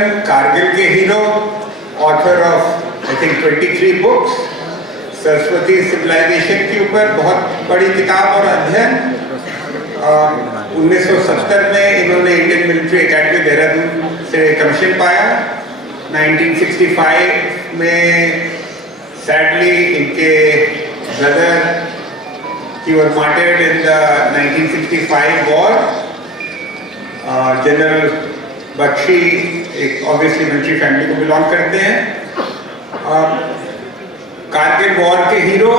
Narasimhan, Kargil के hero, author of I think 23 books, Saraswati civilisation के ऊपर बहुत बड़ी किताब और अध्ययन। 1970 में इन्होंने इंडियन मिलिट्री एकेडमी देहरादून से कमीशन पाया। 1965 में सैडली इनके brother he was martyred in the 1965 war. General Bakshi एक ऑब्वियसली मिलिट्री फैमिली को बिलोंग करते हैं। कारगिल वॉर के हीरो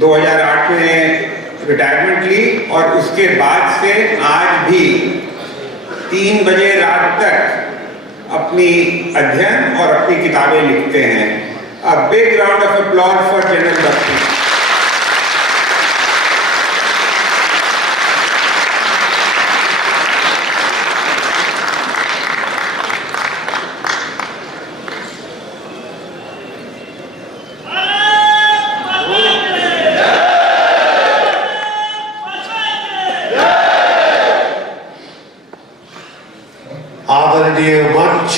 2008 में रिटायरमेंट ली और उसके बाद से आज भी 3 बजे रात तक अपनी अध्ययन और अपनी किताबें लिखते हैं। A big round of applause for general Bakshi. आदरणीय मंच,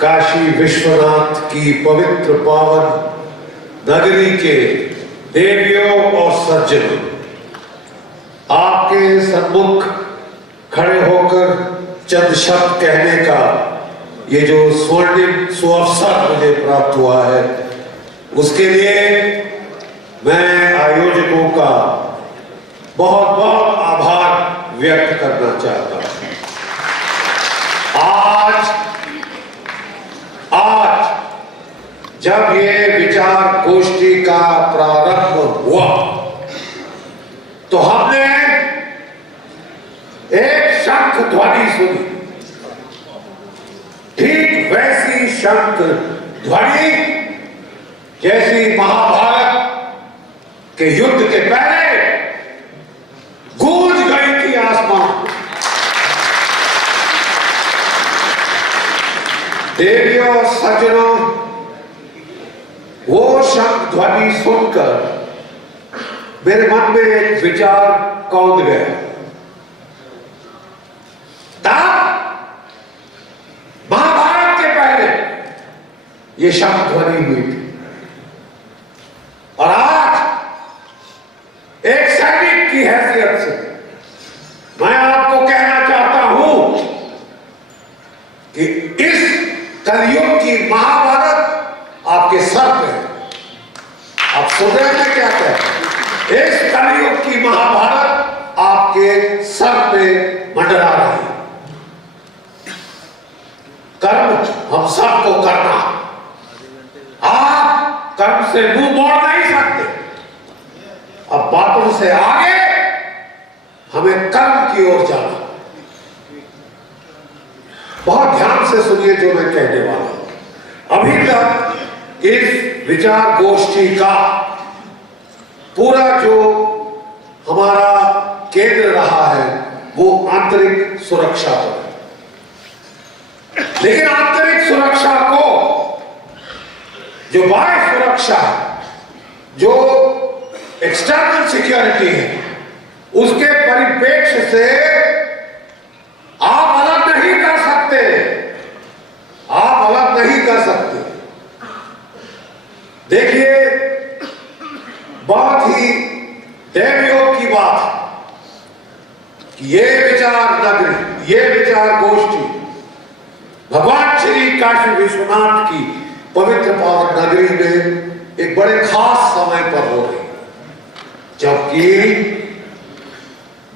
काशी विश्वनाथ की पवित्र पावन नगरी के देवियों और सज्जनों, आपके सम्मुख खड़े होकर चंद शब्द कहने का ये जो स्वर्णिम सुअवसर मुझे प्राप्त हुआ है, उसके लिए मैं आयोजकों का बहुत बहुत आभार व्यक्त करना चाहता हूं। आज जब ये विचार गोष्ठी का प्रारंभ हुआ तो हमने एक शंख ध्वनि सुनी। ठीक वैसी शंख ध्वनि जैसी महाभारत के युद्ध के पहले गूंज गई थी आसमान। देवियों और सज्जनों, वो शब्द ध्वनि सुनकर मेरे मन में एक विचार कौंध गया। तब महाभारत के पहले ये शब्द ध्वनि हुई थी और आज एक सैनिक की हैसियत से मैं आपको कहना चाहता हूं कि इस कलयुग की महाभारत आपके सर पे है। आप सुन रहे हैं क्या कह रहे हैं? इस कलयुग की महाभारत आपके सर पे मंडरा रही है। कर्म हम सबको करना, आप कर्म से मुंह मोड़ नहीं सकते। अब बातों से आगे हमें कर्म की ओर जाना। बहुत ध्यान से सुनिए जो मैं कहने वाला हूं। अभी तक इस विचार गोष्ठी का पूरा जो हमारा केंद्र रहा है वो आंतरिक सुरक्षा पर है। लेकिन आंतरिक सुरक्षा को जो बाह्य सुरक्षा है, जो एक्सटर्नल सिक्योरिटी है, उसके परिप्रेक्ष्य से आप अलग नहीं कर सकते। आप अलग नहीं कर सकते। देखिए, बहुत ही दैवयोग की बात है कि ये विचार नगरी, ये विचार गोष्ठी भगवान श्री काशी विश्वनाथ की पवित्र पावन नगरी में एक बड़े खास समय पर हो रही है।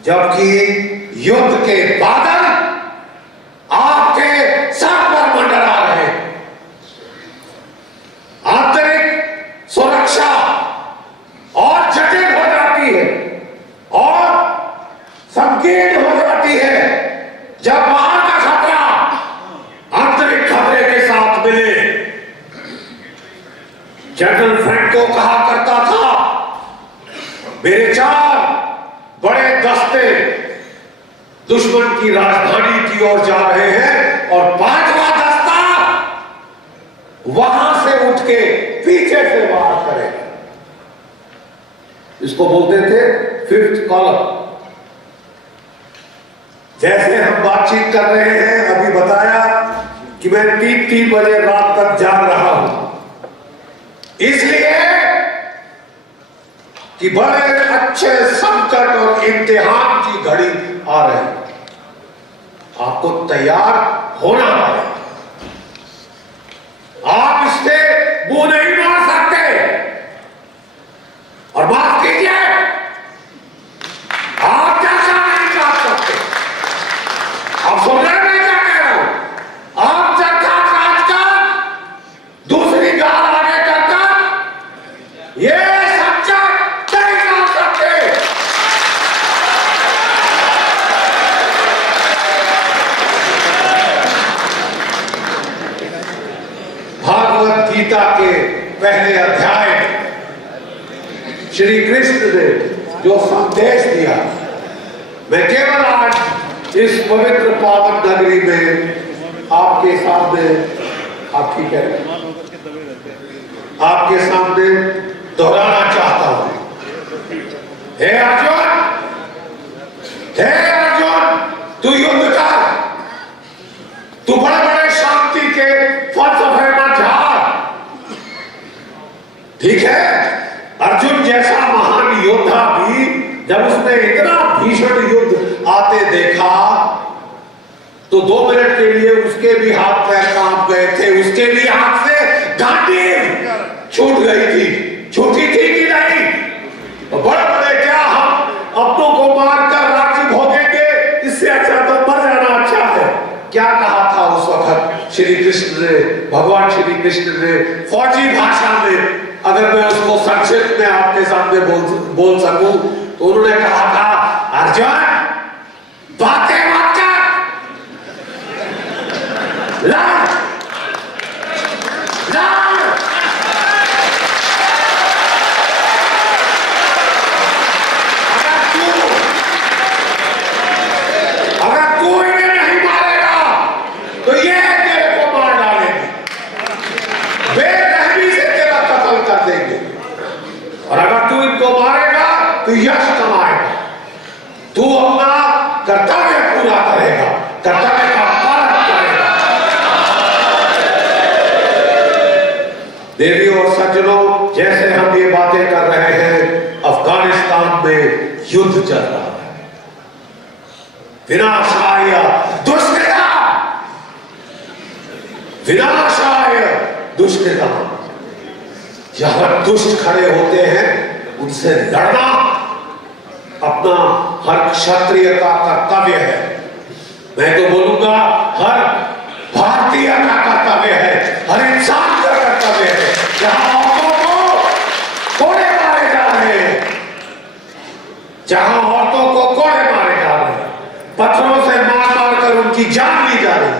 जबकि युद्ध के बादल आपके सर पर मंडरा रहे। आंतरिक सुरक्षा और जटिल हो जाती है और संकीर्ण हो जाती है जब वहां का खतरा आंतरिक खतरे के साथ मिले। जनरल फ्रैंको कहा करता था, मेरे 4 बड़े दस्ते दुश्मन की राजधानी की ओर जा रहे हैं और 5वां दस्ता वहां से उठ के पीछे से वार करेगा। इसको बोलते थे 5th कॉलम। जैसे हम बातचीत कर रहे हैं, अभी बताया कि मैं 3-3 बजे रात तक जाग रहा हूं, इसलिए कि बड़े अच्छे संकट और इम्तिहान की घड़ी आ रही है। आपको तैयार होना पड़ेगा। आप इससे मुंह नहीं मार सकते। और माफ कीजिए, आप जैसा नहीं कर सकते। आप सुन रहे हैं क्या कह रहा हूं? आप चरखा काट कर दूसरी गाल आगे करकर ये सच्चा नहीं कर सकते। भागवत गीता के पहले अध्याय में श्री कृष्ण ने जो संदेश दिया, मैं केवल आज इस पवित्र पावन नगरी में आपके सामने, आप ठीक है, आपके सामने दोहराना चाहता हूं। हे अर्जुन, हे अर्जुन, तू युद्ध कर, तू बड़े बड़े शांति के फलसफे में झाड़। ठीक है, अर्जुन जैसा महान योद्धा भी जब उसने इतना भीषण युद्ध आते देखा तो 2 मिनट के लिए उसके भी हाथ पैर कांप गए थे, उसके भी हाथ से गांडी छूट गई थी। छूटी थी कि नहीं? तो बड़े बड़े क्या हम अपनों को मारकर राज्य भोगेंगे, इससे अच्छा तो मर जाना अच्छा है। क्या कहा था उस वक्त श्री कृष्ण ने, भगवान श्री कृष्ण ने फौजी भाषा में? अगर मैं उसको संक्षिप्त में आपके सामने बोल सकूं तो उन्होंने कहा था, अर्जुन बातें मत कर, लड़ लड़। अगर तू इन्हें नहीं मारेगा तो ये तेरे को मार डालेंगे, बेरहमी से तेरा कत्ल कर देंगे। और अगर तू इनको मारेगा तो यश कमाएगा, तू अपना कर्तव्य पूरा करेगा, कर्तव्य का पालन करेगा। देवियों और सज्जनों, जैसे हम ये बातें कर रहे हैं, अफगानिस्तान में युद्ध चल रहा है। विनाशाय दुष्कृता, विनाशाय दुष्कृता। जहां दुष्ट खड़े होते हैं उनसे लड़ना अपना हर क्षत्रिय का कर्तव्य है। मैं तो बोलूंगा हर भारतीय का कर्तव्य है, हर इंसान का कर्तव्य है। जहां औरतों को कोड़े मारे जा रहे हैं, जहां औरतों को कोड़े मारे जा रहे हैं, पत्थरों से मार मार कर उनकी जान ली जा रही है,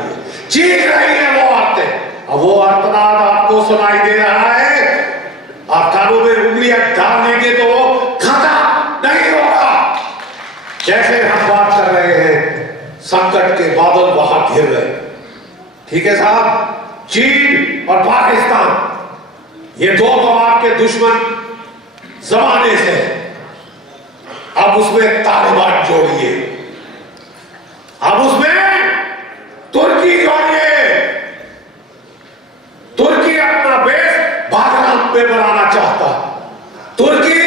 चीख रही है वो औरतें। अब वो आर्तनाद आपको सुनाई दे रहा है, आप कानों में उंगलियां डाल लेंगे तो वो खत्म नहीं होगा। जैसे हम बात कर रहे हैं, संकट के बादल वहां घिर गए। ठीक है साहब, चीन और पाकिस्तान ये दो आपके दुश्मन जमाने से, अब उसमें तालिबान जोड़िए, अब उसमें तुर्की जोड़िए। तुर्की अपना बेस बागराम पे बनाना चाहता। तुर्की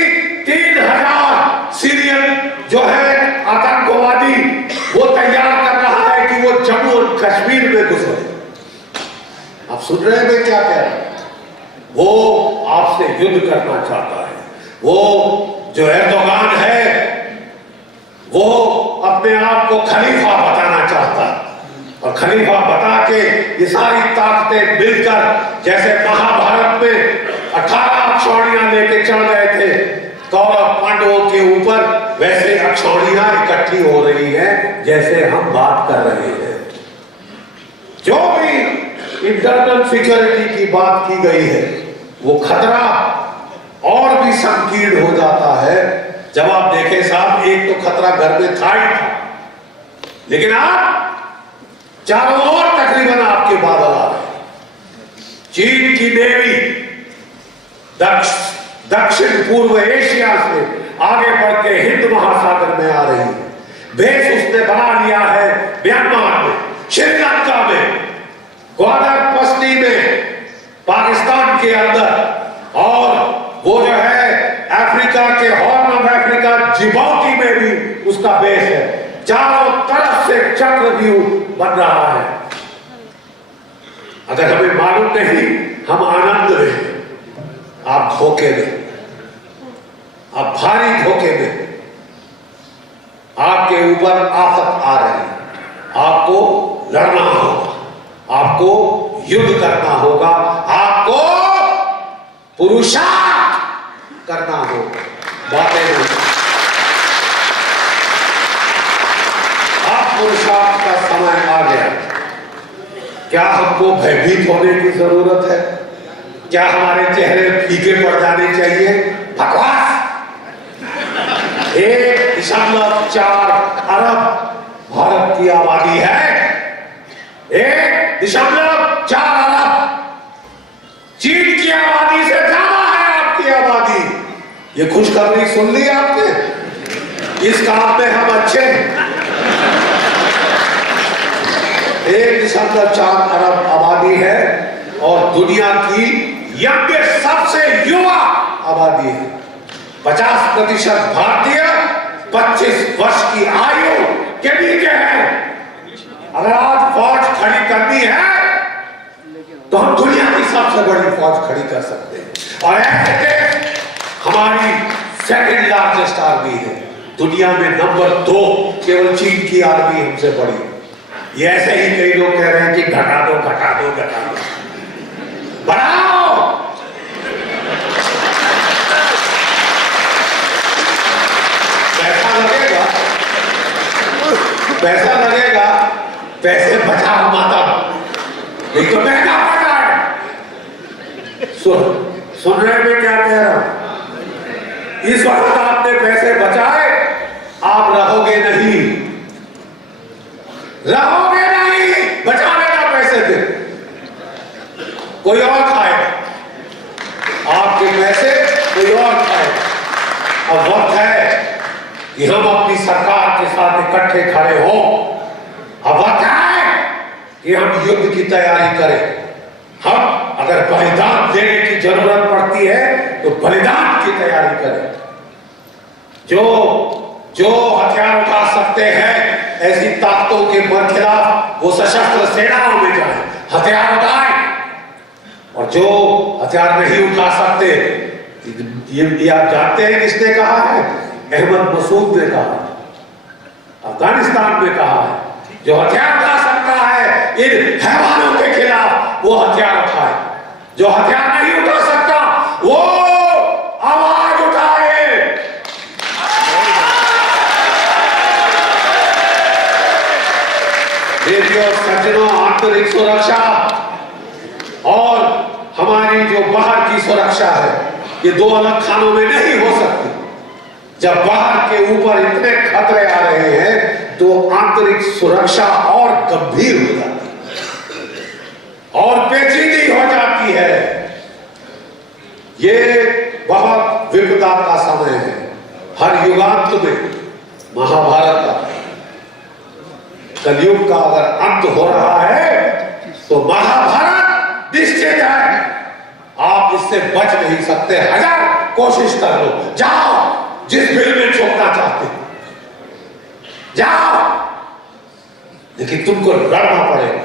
3000 सीरियन जो है आतंकवादी वो तैयार कर रहा है कि वो जम्मू और कश्मीर में घुसे। आप सुन रहे हैं मैं क्या कह रहा हूं? वो आपसे युद्ध करना चाहता है। वो जो एर्दोगान है वो अपने आप को खलीफा बताना चाहता है, और खलीफा बता के ये सारी ताकतें मिलकर, जैसे महाभारत में 18 अक्षौणियां लेके चढ़ गए थे कौरव पांडवों के ऊपर, वैसे अक्षौणियां इकट्ठी हो रही हैं जैसे हम बात कर रहे हैं। जो भी इंटरनल सिक्योरिटी की बात की गई है वो खतरा और भी संकीर्ण हो जाता है। जब आप देखें साहब, एक तो खतरा घर में था ही था, लेकिन आप चारों ओर तकरीबन आपके बादल आ रहे हैं। चीन की नेवी दक्षिण पूर्व एशिया से आगे बढ़ के हिंद महासागर में आ रही है। बेस उसने बना लिया है म्यांमार में, श्रीलंका में, ग्वादर पश्ती में, पाकिस्तान के अंदर, और वो जो है अफ्रीका के हॉर्न ऑफ अफ्रीका जिबौटी में भी उसका बेस है। चारों तरफ से चक्रव्यूह बन रहा है। अगर हमें मालूम नहीं, हम आनंद में, आप धोखे में, आप भारी धोखे में, आपके ऊपर आफत आ रही है, आपको लड़ना होगा, आपको युद्ध करना होगा, आपको पुरुषार्थ करना होगा। बातें नहीं, अब पुरुषार्थ का समय आ गया। क्या हमको भयभीत होने की जरूरत है? क्या हमारे चेहरे फीके पड़ जाने चाहिए? बकवास। 1.4 अरब भारत की आबादी है। 1.4 अरब चीन की आबादी से ज्यादा है आपकी आबादी। ये खुशखबरी सुन ली आपने? इस काम में हम अच्छे हैं। 1.4 अरब आबादी है और दुनिया की यंगेस्ट सबसे युवा आबादी है। 50% भारतीय 25 वर्ष की आयु के नीचे है। अगर आज फौज खड़ी करनी है तो हम दुनिया की सबसे बड़ी फौज खड़ी कर सकते हैं। और ऐसे हमारी सेकंड लार्जेस्ट आर्मी है दुनिया में, नंबर 2 केवल चीन की आर्मी हमसे बड़ी। ये ऐसे ही कई लोग कह रहे हैं कि घटा दो घटा दो घटा दो, बढ़ाओ। पैसा लगेगा, पैसे बचाओ माता, नहीं तो महंगा पड़ता है। सुन रहे में क्या कह रहा हूं? इस वक्त आपने पैसे बचाए, आप रहोगे नहीं, रहोगे नहीं, बचा लेना पैसे थे, कोई और खाएगा आपके पैसे, कोई और खाएगा। अब वक्त है कि हम अपनी सरकार के साथ इकट्ठे खड़े हो। अब वक्त है कि हम युद्ध की तैयारी करें। हम अगर बलिदान देने की जरूरत पड़ती है तो बलिदान की तैयारी करें। जो हथियार उठा सकते हैं ऐसी ताकतों के खिलाफ वो सशस्त्र सेनाओं में जाए, हथियार उठाए। और जो हथियार नहीं उठा सकते, ये आप जानते हैं किसने कहा है? अहमद मसूद ने कहा, अफगानिस्तान में कहा है, जो हथियार उठा सकता है इन हैवानों के खिलाफ वो हथियार उठाए, जो हथियार नहीं उठा सकता वो आवाज उठाए। देखिए सज्जनों, आंतरिक सुरक्षा और हमारी जो बाहर की सुरक्षा है, ये दो अलग खानों में नहीं हो सकती। जब बाहर के ऊपर इतने खतरे आ रहे हैं तो आंतरिक सुरक्षा और गंभीर हो जाती है और पेचीदी हो जाती है। ये बहुत विपदा का समय है। हर युगांत में महाभारत का, कलयुग का अगर अंत हो रहा है तो महाभारत निश्चित है। आप इससे बच नहीं सकते, हजार कोशिश कर लो, जाओ जिस बिल में छोड़ना चाहते जाओ, लेकिन तुमको लड़ना पड़ेगा,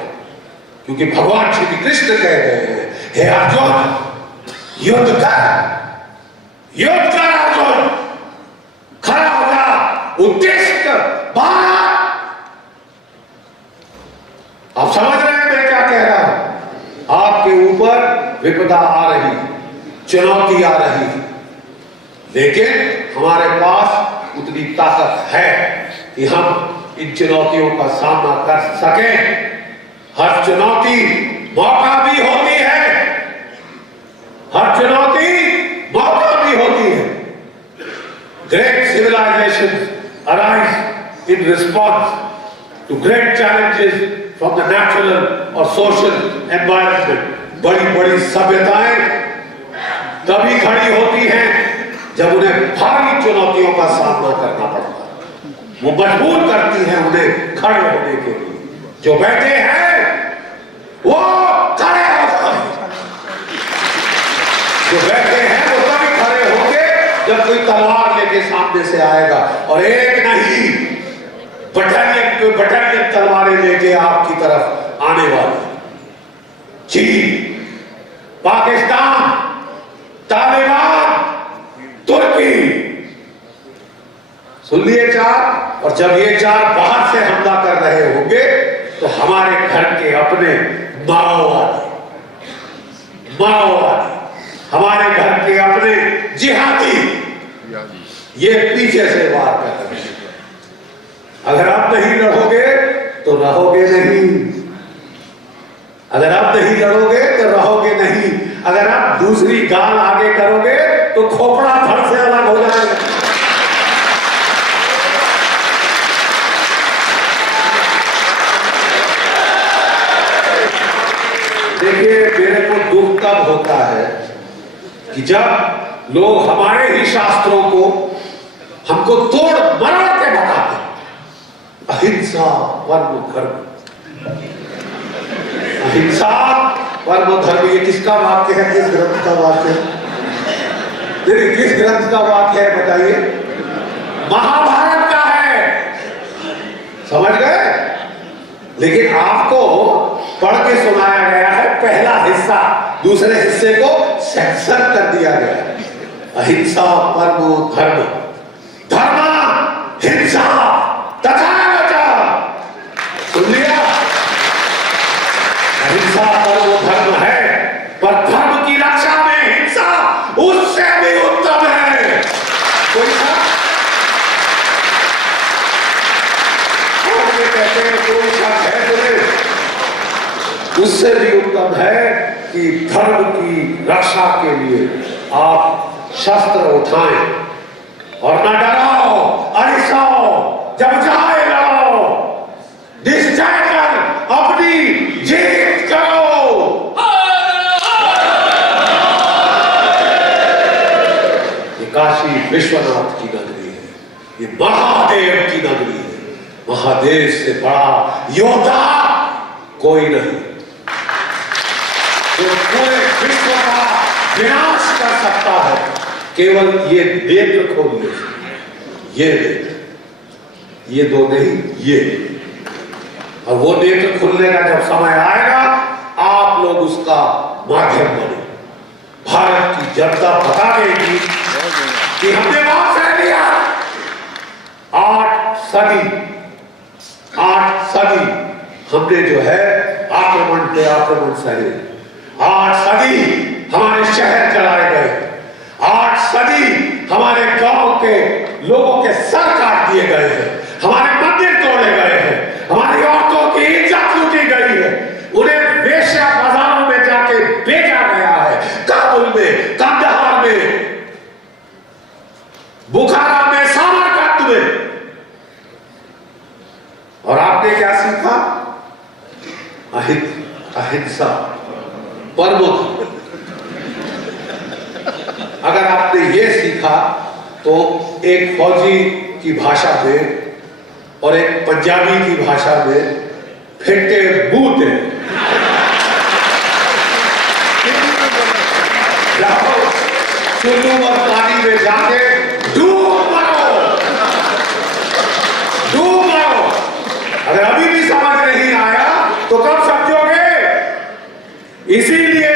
क्योंकि भगवान श्री कृष्ण कह रहे हैं, हे अर्जुन युद्ध कर अर्जुन, खड़ा हो जा, उद्देश्य बाहर। आप समझ रहे हैं मैं क्या कह रहा हूं? आपके ऊपर विपदा आ रही, चुनौती आ रही, लेकिन हमारे पास उतनी ताकत है कि हम इन चुनौतियों का सामना कर सकें। हर चुनौती मौका भी होती है, हर चुनौती मौका भी होती है। Great civilisations arise in response to great challenges from the natural और सोशल एनवायरनमेंट। बड़ी बड़ी सभ्यताएं तभी खड़ी होती हैं जब उन्हें भारी चुनौतियों का सामना करना पड़ता है। वो मजबूर करती हैं उन्हें खड़े होने के लिए। जो बैठे हैं वो खड़े हो जाए, जो बैठे हैं वो तभी खड़े होंगे जब कोई तलवार लेके सामने से आएगा, और एक नहीं बटालियन तलवारें लेके आपकी तरफ आने वाली। चीन, पाकिस्तान, तालिबान, तुर्की, सुन लिए चार। और जब ये चार बाहर से हमला कर रहे होंगे तो हमारे घर के अपने माओवादी, हमारे घर के अपने जिहादी ये पीछे से वार कर रहे हैं। अगर आप नहीं लड़ोगे तो रहोगे नहीं, अगर आप नहीं लड़ोगे तो रहोगे नहीं। अगर आप दूसरी गाल आगे करोगे तो खोपड़ा धड़ से अलग हो जाएगा। देखिए, मेरे को दुख तब होता है कि जब लोग हमारे ही शास्त्रों को हमको तोड़ मरोड़ के बताते, अहिंसा परम धर्म, अहिंसा परम धर्म। ये किसका वाक्य है, किस ग्रंथ का वाक्य है? किस ग्रंथ का वाक्य है बताइए? महाभारत का है, समझ गए? लेकिन आपको पढ़ के सुनाया गया है पहला हिस्सा, दूसरे हिस्से को सेंसर कर दिया गया है। अहिंसा परमो धर्म, धर्म हिंसा तथा वचा। सुन लिया? अहिंसा परमो धर्म है, पर धर्म की रक्षा में हिंसा उससे भी उत्तम है। कोई सा कहते हैं कोई सा है तुम्हें, उससे भी उत्तम है कि धर्म की रक्षा के लिए आप शस्त्र उठाएं और न डराओ, अरिसाओ, जब जाए लड़ो, निश्चय कर अपनी जीत करो। ये काशी विश्वनाथ की नगरी है, ये महादेव की नगरी है। महादेव से बड़ा योद्धा कोई नहीं, जो पूरे विश्व का विनाश कर सकता है केवल ये नेत्र खोलने से। ये नेत्र, ये दो नहीं, ये। और वो नेत्र खुलने का जब समय आएगा आप लोग उसका माध्यम बने। भारत की जनता बता देगी कि हमने वहां सह लिया। 8 सदी हमने जो है आक्रमण पे आक्रमण सहे। 8 सदी हमारे शहर जलाए गए, 8 सदी हमारे गांव के लोगों के सर काट दिए गए हैं, हमारे मंदिर तोड़े गए हैं, हमारी औरतों की इज्जत लूटी गई है, उन्हें वेश्या बाजारों में जाके बेचा गया है, काबुल में, कंदहार में, बुखारा में, सामरकंद में। और आपने क्या सीखा? अहिंसा परमो धर्म। अगर आपने ये सीखा तो एक फौजी की भाषा में और एक पंजाबी की भाषा में फेंटे बूते जाओ चुल्लू और पानी में जाके डूब मरो। अगर अभी भी समझ नहीं आया तो कब समझोगे? इसीलिए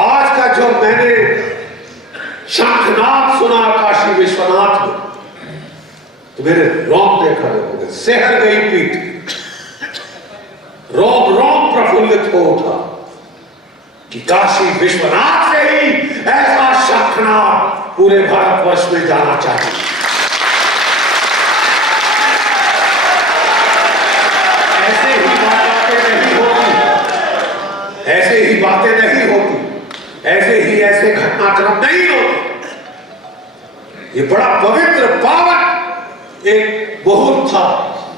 आज का जो मैंने शंखनाद सुना काशी विश्वनाथ में तो मेरे रोंगटे खड़े हो गए, सहर गई पीठ, रोम प्रफुल्लित हो उठा कि काशी विश्वनाथ से ही ऐसा शंखनाद पूरे भारतवर्ष में जाना चाहिए। ऐसे ही बातें नहीं होती, ऐसे घटनाक्रम नहीं होते। ये बड़ा पवित्र पावन एक मुहूर्त था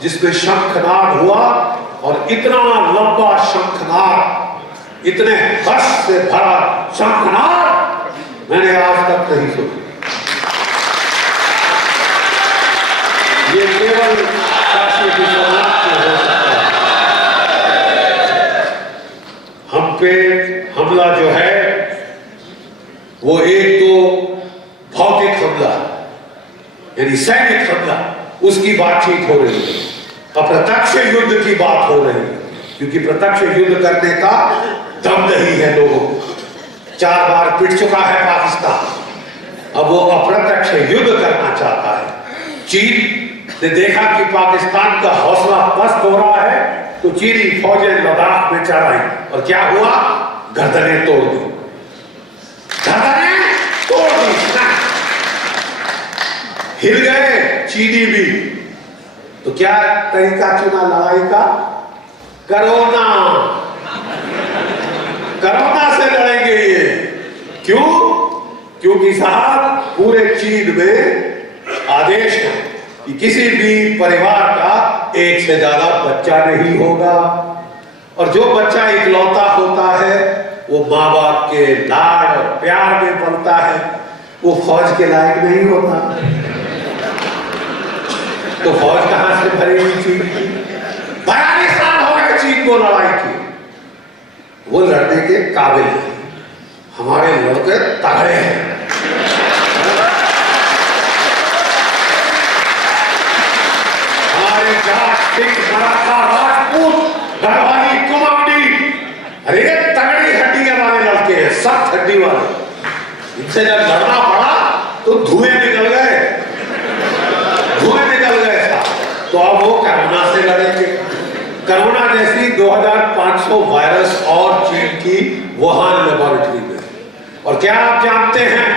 जिसमें शंखनाद हुआ, और इतना लंबा शंखनाद, इतने हर्ष से भरा शंखनाद मैंने आज तक नहीं सुना। ये केवल काशी विश्वनाथ में हो सकता है। पे हमला जो है वो एक तो भौतिक हमला यानी सैनिक हमला, उसकी बातचीत हो रही है, अप्रत्यक्ष युद्ध की बात हो रही है, क्योंकि प्रत्यक्ष युद्ध करने का दम नहीं है लोगों को। 4 बार पिट चुका है पाकिस्तान, अब वो अप्रत्यक्ष युद्ध करना चाहता है। चीन ने देखा कि पाकिस्तान का हौसला पस्त हो रहा है, तो चीनी फौजें लद्दाख में चढ़ाई और क्या हुआ, गर्दनें तोड़ दी, गर्दनें तोड़ दी, हिल गए चीनी भी। तो क्या तरीका चुना लड़ाई का, कोरोना, कोरोना से लड़ेंगे ये। क्यों? क्योंकि साहब पूरे चीन में आदेश है कि किसी भी परिवार का एक से ज्यादा बच्चा नहीं होगा, और जो बच्चा इकलौता होता है वो माँ बाप के लाड और प्यार में पलता है, वो फौज के लायक नहीं होता। तो फौज कहां से भरेगी चीन की? 42 साल हो गए चीन को लड़ाई की, वो लड़ने के काबिल है। हमारे लड़के तगड़े हैं, हमारे जाट, सिख, मराठा, राजपूत, गढ़वाली, कुमाऊनी, अरे तगड़ी हड्डी हमारे लड़के हैं, सख्त हड्डी वाले। इनसे जब लड़ना पड़ा तो धुएं निकल गए, धुएं निकल गए था। तो अब वो कोरोना से लड़ेंगे। कोरोना जैसी 2500 वायरस और चीन की वुहान लेबोरेटरी में। और क्या आप जानते हैं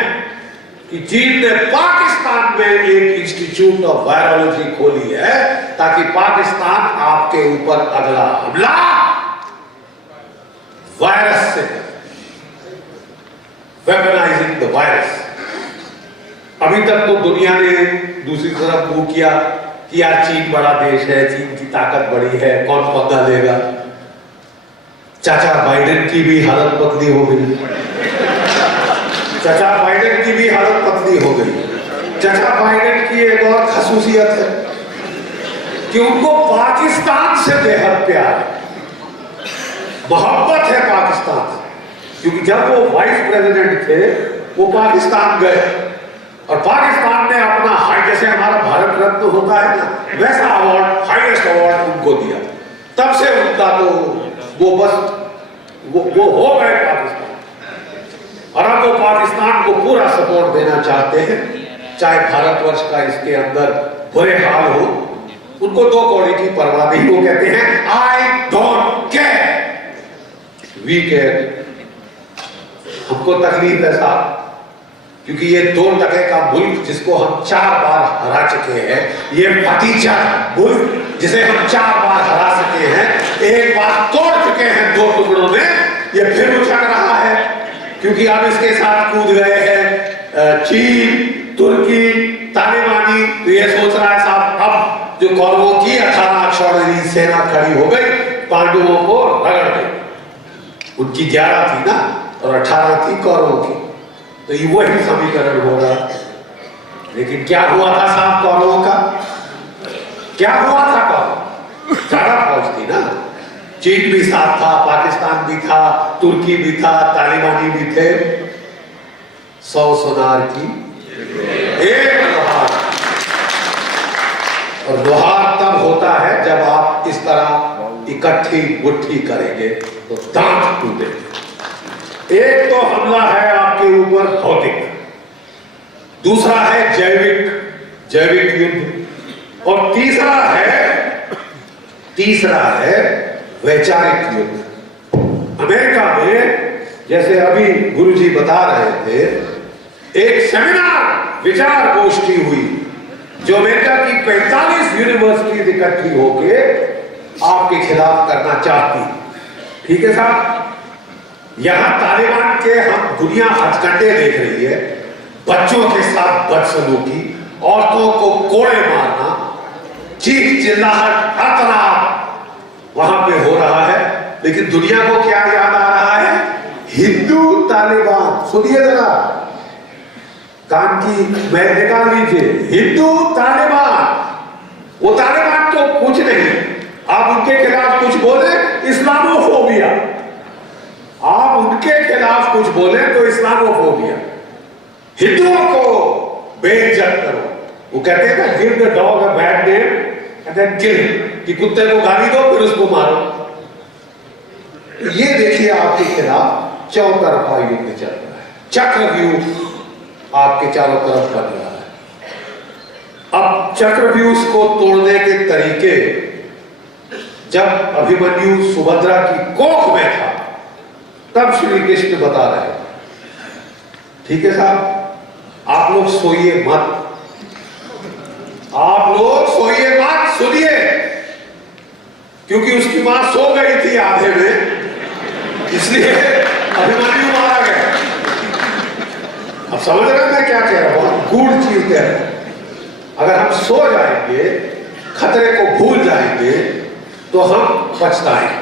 कि चीन ने पाकिस्तान में एक इंस्टीट्यूट ऑफ वायरोलॉजी खोली है, ताकि पाकिस्तान आपके ऊपर अगला हमला वायरस से, वेपनाइजिंग द वायरस। अभी तक तो दुनिया ने दूसरी तरफ मुंह किया कि यार चीन बड़ा देश है, चीन की ताकत बड़ी है, कौन पंगा लेगा। चाचा बाइडेन की भी हालत पतली हो गई, चाचा बाइडेन की भी हालत पतली हो गई। चाचा बाइडेन की एक और खसूसियत है कि उनको पाकिस्तान से बेहद प्यार, मोहब्बत है पाकिस्तान से, क्योंकि जब वो वाइस प्रेसिडेंट थे वो पाकिस्तान गए और पाकिस्तान ने अपना जैसे हमारा भारत रत्न होता है ना, वैसा अवार्ड, हाईएस्ट अवार्ड उनको दिया। तब से उनका तो वो बस वो हो गए पाकिस्तान, और अब वो पाकिस्तान को पूरा सपोर्ट देना चाहते हैं, चाहे भारतवर्ष का इसके अंदर बुरे हाल हो, उनको 2 कौड़ी की परवाह नहीं। वो कहते हैं I don't care, we care. हमको तकलीफ है साहब, क्योंकि ये 2% का मुल्क जिसको हम 4 बार हरा चुके हैं, ये भतीजा मुल्क जिसे हम 4 बार हरा चुके हैं, एक बार तोड़ चुके हैं 2 टुकड़ों में, ये फिर उछल रहा है, क्योंकि अब इसके साथ कूद गए हैं चीन, तुर्की, तालिबानी। तो ये सोच रहा है साहब अब जो कौरवों की 18 अक्षौहिणी सेना खड़ी हो गई, पांडवों को रगड़ गई। उनकी 11 थी ना और 18 थी कौरवों की, तो ये वही समीकरण हो रहा। लेकिन क्या हुआ था साहब कौरवों का, क्या हुआ था? कौरव ज्यादा फौज थी ना, चीन भी साथ था, पाकिस्तान भी था, तुर्की भी था, तालिबानी भी थे। 100 सोनार की एक लोहार, और लोहार तब होता है जब आप इस तरह इकट्ठी मुट्ठी करेंगे तो दांत टूटेंगे। एक तो हमला है आपके ऊपर भौतिक, दूसरा है जैविक युद्ध, और तीसरा है वैचारिक युद्ध। अमेरिका में जैसे अभी गुरुजी बता रहे थे, एक सेमिनार विचार गोष्ठी हुई जो अमेरिका की 45 यूनिवर्सिटी इकट्ठी होके आपके खिलाफ करना चाहती। ठीक है साहब, यहां तालिबान के हम दुनिया हथकंडे देख रही है, बच्चों के साथ बदसलूकी, औरतों को कोड़े मारना, चीख चिल्लाहट, हतरात वहां पे हो रहा है। लेकिन दुनिया को क्या याद आ रहा है? हिंदू तालिबान। सुनिए जरा, कान की मैं निकाल लीजिए, हिंदू तालिबान। वो तालिबान तो कुछ नहीं, आप उनके खिलाफ कुछ बोले, इस्लामोफोबिया, कुछ बोले तो इस्लामोफोबिया, हिंदुओं को बेइज्जत करो। वो कहते हैं ना, give the dog a bad name and then kill him, कि कुत्ते को गाली दो फिर उसको मारो। ये देखिए आपके खिलाफ चौतरफा युद्ध चल रहा है, चक्रव्यूह आपके चारों तरफ बन रहा है। अब चक्रव्यूह को तोड़ने के तरीके, जब अभिमन्यु सुभद्रा की कोख में था तब श्री कृष्ण बता रहे, ठीक है साहब, आप लोग सोइए मत, आप लोग सोइए मत, सुनिए, क्योंकि उसकी मां सो गई थी आधे में, इसलिए अभिमन्यु मारा गया। अब समझ रहे हैं मैं क्या कह रहा हूं? बहुत गूढ़ चीज कह रहा हूं। अगर हम सो जाएंगे, खतरे को भूल जाएंगे, तो हम पछताएंगे,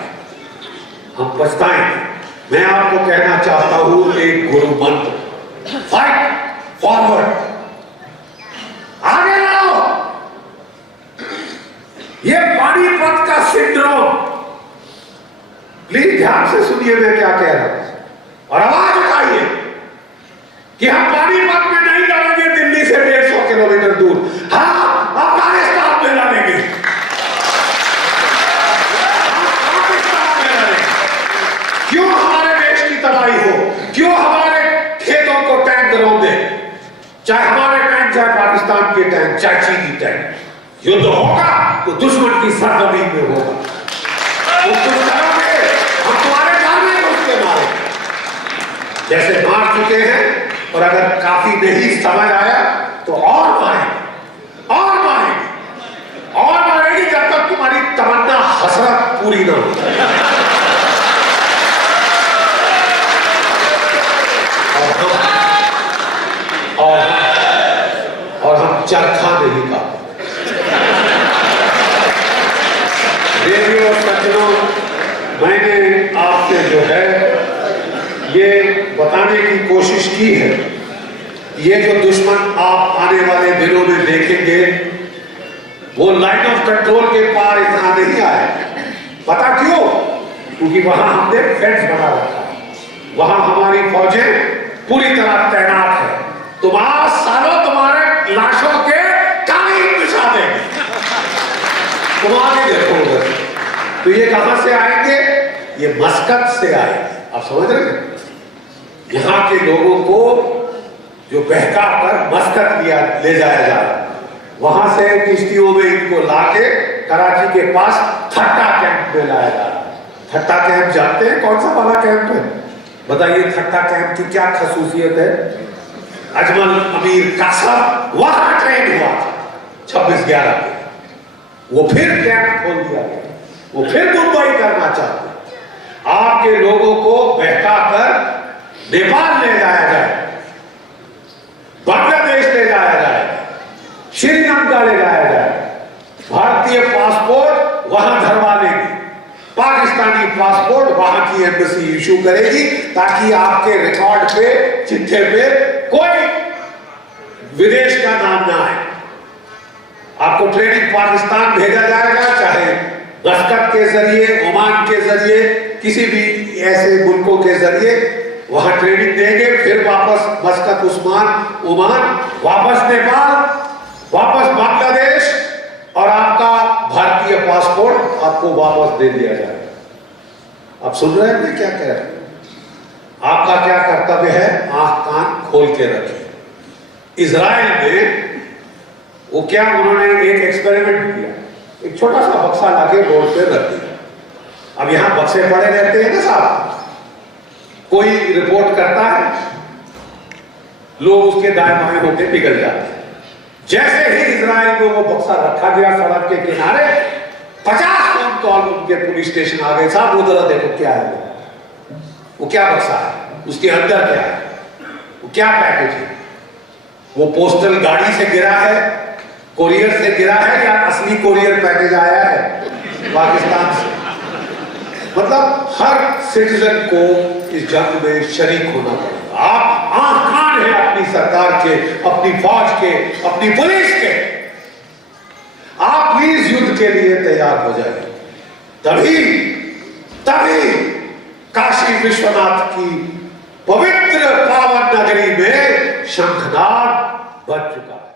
हम पछताएंगे। मैं आपको कहना चाहता हूं एक गुरु मंत्र, फाइट फॉरवर्ड, आगे बढ़ो। ये पानीपत का सिंड्रोम, प्लीज ध्यान से सुनिए मैं क्या कह रहा हूं और आवाज उठाइए कि हम पानीपत में नहीं लड़ेंगे दिल्ली से 150 किलोमीटर दूर, हाँ अफगानिस्तान में लड़ेंगे, क्यों हमारे देश की तबाही हो, क्यों हमारे खेतों को टैंक रौंदे, चाहे हमारे टैंक, चाहे पाकिस्तान के टैंक, चाहे चीनी टैंक। युद्ध होगा तो दुश्मन की सरजमीन में होगा, तो कुछ करोगे हम तुम्हारे घर में घुस के मारे, जैसे मार चुके हैं। और अगर काफी नहीं समझ आया तो और मारेंगे, और मारेंगे, और मारेंगे, जब तक तुम्हारी तमन्ना हसरत पूरी ना हो। और हम चरखा नहीं खाते। रेडियो सज्जनों, मैंने आपसे जो है ये बताने की कोशिश की है, ये जो दुश्मन आप आने वाले दिनों में देखेंगे वो लाइन ऑफ कंट्रोल के पार इतना नहीं आए। पता क्यों? क्योंकि वहां हमने फेंस बना रखा है, वहां हमारी फौजें पूरी तरह तैनात है। तुम आज सालों तुम्हारे लाशों के कालीन बिछा देंगे, तुम आगे देखो उधर। तो ये कहां से आएंगे? ये मस्कत से आएंगे। आप समझ रहे हैं? यहां के लोगों को जो बहका कर मस्कत ले जाया जा रहा है, वहां से किश्तियों में इनको लाके कराची के पास थट्टा कैंप में लाया जा रहा है। थट्टा कैंप जानते हैं कौन सा वाला कैंप है? बताइए, थट्टा कैंप की क्या खसूसियत है? अजमल अमीर कासम वहां ट्रेन हुआ था 26/11 में, वो फिर कैंप खोल दिया गया, वो फिर मुंबई करना चाहते। आपके लोगों को बहका कर नेपाल ले जाया जाए, बांग्लादेश ले जाया जाए, श्रीलंका ले जाया जाए, भारतीय पासपोर्ट वहां धरवा लेंगे, पाकिस्तानी पासपोर्ट वहां की एम्बेसी इशू करेगी, ताकि आपके रिकॉर्ड पे, चिट्ठे पे कोई विदेश का नाम ना आए। आपको ट्रेनिंग पाकिस्तान भेजा जाएगा, चाहे मस्कत के जरिए, ओमान के जरिए, किसी भी ऐसे मुल्कों के जरिए वहां ट्रेनिंग देंगे, फिर वापस मस्कत, ओमान, वापस नेपाल, वापस बांग्लादेश, और आपका भारतीय पासपोर्ट आपको वापस दे दिया जाएगा। आप सुन रहे हैं मैं क्या कह रहा हूं? आपका क्या कर्तव्य है? आंख कान खोल के रखिए। इजराइल में वो क्या, उन्होंने एक एक्सपेरिमेंट किया, एक छोटा सा बक्सा लाके रोड पे रख दिया। अब यहां बक्से पड़े रहते हैं ना साहब, कोई रिपोर्ट करता है, लोग उसके दाएं बाएं होते पिघल जाते हैं। जैसे ही इजराइल में वो बक्सा रखा गया सड़क के किनारे, 50 फोन कॉल उनके पुलिस स्टेशन आ गए, साहब वो जरा देखो क्या है, वो क्या बक्सा है, उसके अंदर क्या है, वो क्या पैकेज है, वो पोस्टल गाड़ी से गिरा है, कोरियर से गिरा है, या असली कोरियर पैकेज आया है पाकिस्तान से। मतलब हर सिटीजन को इस जंग में शरीक होना पड़ेगा। आप आंख कान है अपनी सरकार के, अपनी फौज के, अपनी पुलिस के। आप प्लीज युद्ध के लिए तैयार हो जाइए, तभी काशी विश्वनाथ की पवित्र पावन नगरी में शंखनाद बज चुका है।